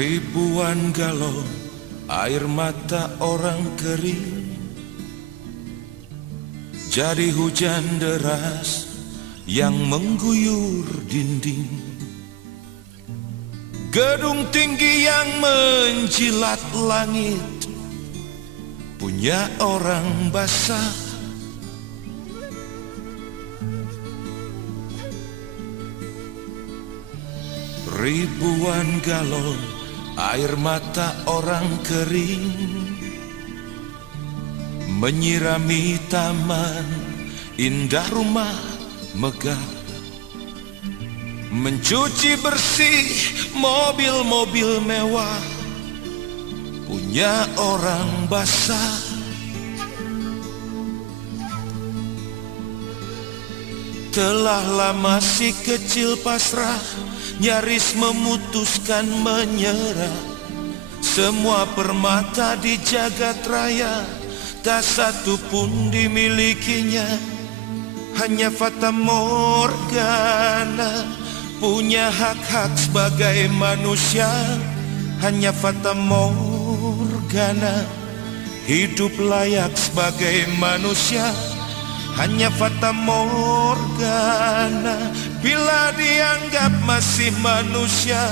Ribuan galon air mata orang kering jadi hujan deras yang mengguyur dinding. Gedung tinggi yang menjilat langit punya orang basah. Ribuan galon air mata orang kering menyirami taman indah rumah megah, mencuci bersih mobil-mobil mewah punya orang basah. Telah lama si kecil pasrah, nyaris memutuskan menyerah. Semua permata di jagat raya tak satu pun dimilikinya. Hanya fata morgana punya hak-hak sebagai manusia. Hanya fata morgana hidup layak sebagai manusia. Hanya fata morgana bila dianggap masih manusia.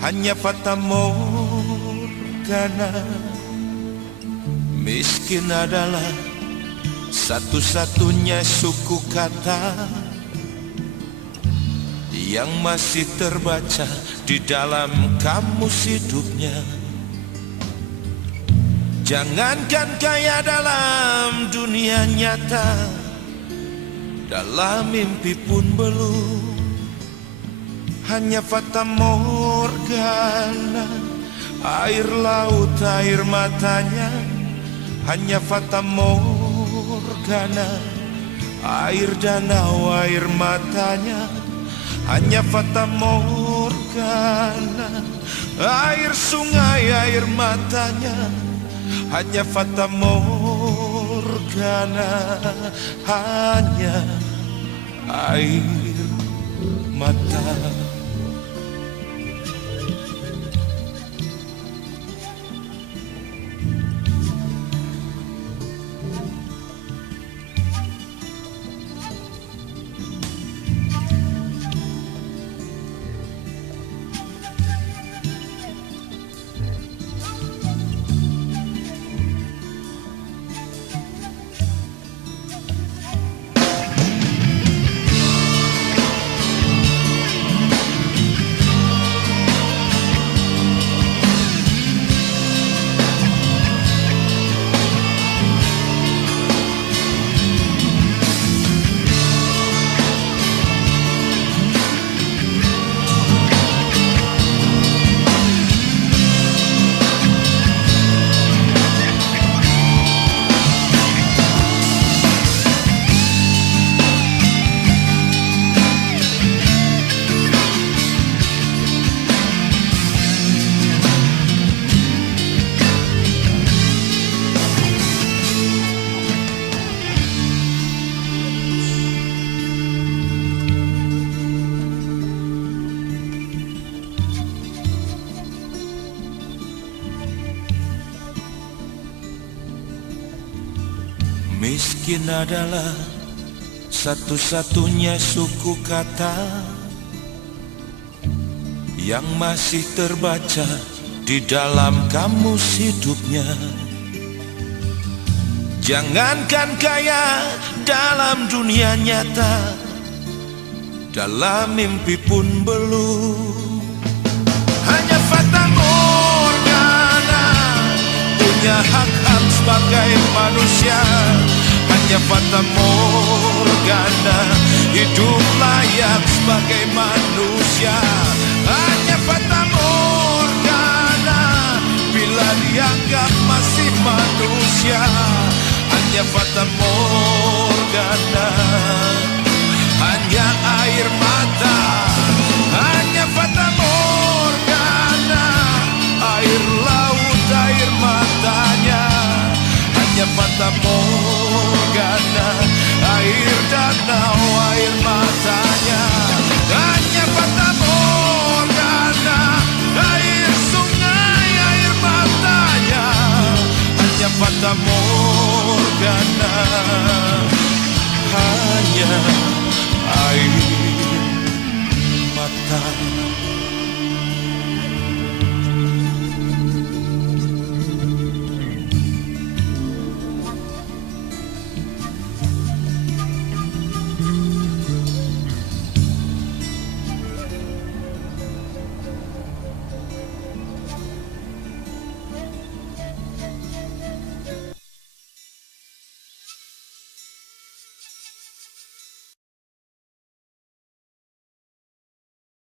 Hanya fata morgana. Miskin adalah satu-satunya suku kata yang masih terbaca di dalam kamus hidupnya. Jangankan kaya dalam dunia nyata, dalam mimpi pun belum. Hanya fata morgana, air laut air matanya. Hanya fata morgana, air danau air matanya. Hanya fata morgana, air sungai air matanya. Hanya fata morgana, hanya air mata. Miskin adalah satu-satunya suku kata yang masih terbaca di dalam kamus hidupnya. Jangankan kaya dalam dunia nyata, dalam mimpi pun belum. Hanya fata morgana punya hak-hak sebagai manusia. Hanya fata morgana hidup layak sebagai manusia. Hanya fata morgana bila dianggap masih manusia. Hanya fata morgana, hanya air mata. Hanya fata morgana, air laut air matanya. Hanya fata morgana, air danau